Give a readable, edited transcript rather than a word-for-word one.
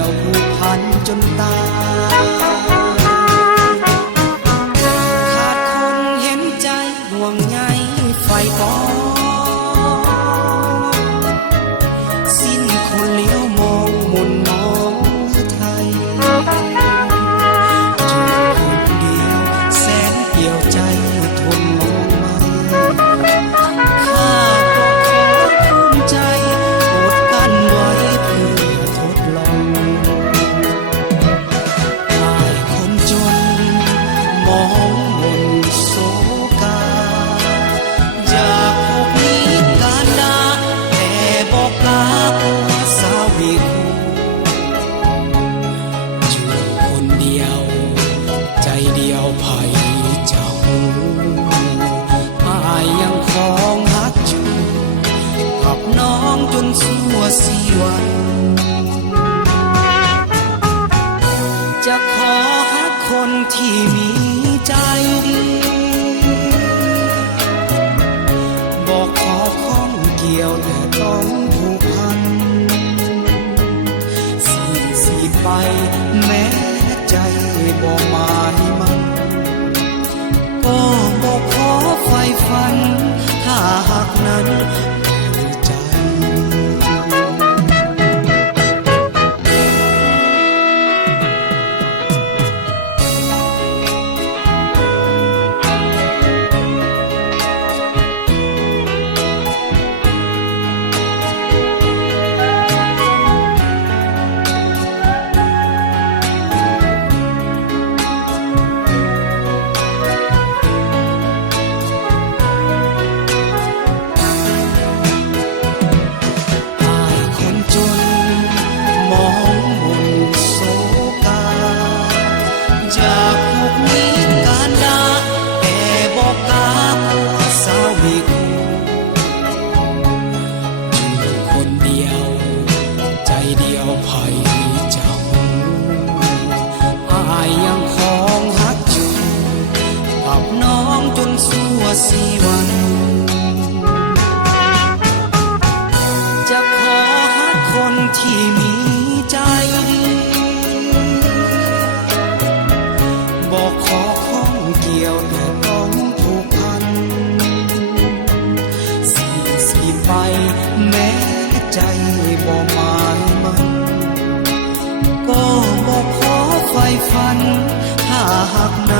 ยวผูกพันจนตายขาดคนเห็นใจห่วงใยไฟปองสิ้นคนเลี้ยวมองมนมองไทยอยู่คนเดียวแสนเกี่ยวใจทนมองไม่ข้าก็ขอภูมิใจอดกั้นไว้เพื่อทดลองอายคนจนมองมนโศกาอยากพบนิการดาแต่บอกลาผัวสาวีคู่อยู่คนเดียวใจเดียวไผจะหูอายยังคองฮักอยู่กับน้องจนสั่วสีวัน จะขอหาคนที่มีใจดีบอกขอข้องเกี่ยวแต่ต้องผูกพันสิไปแม้ใจบอกหมายมันก็บอกขอไฟฝันถ้าหากนั้นใจ สีวันจะขอหาคนที่มีใจบอกขอข้องเกี่ยวแต่ต้องผูกพันสิไปแม้ใจบ่หมายมันก็บอกขอไฟฝันถ้าหากนั้น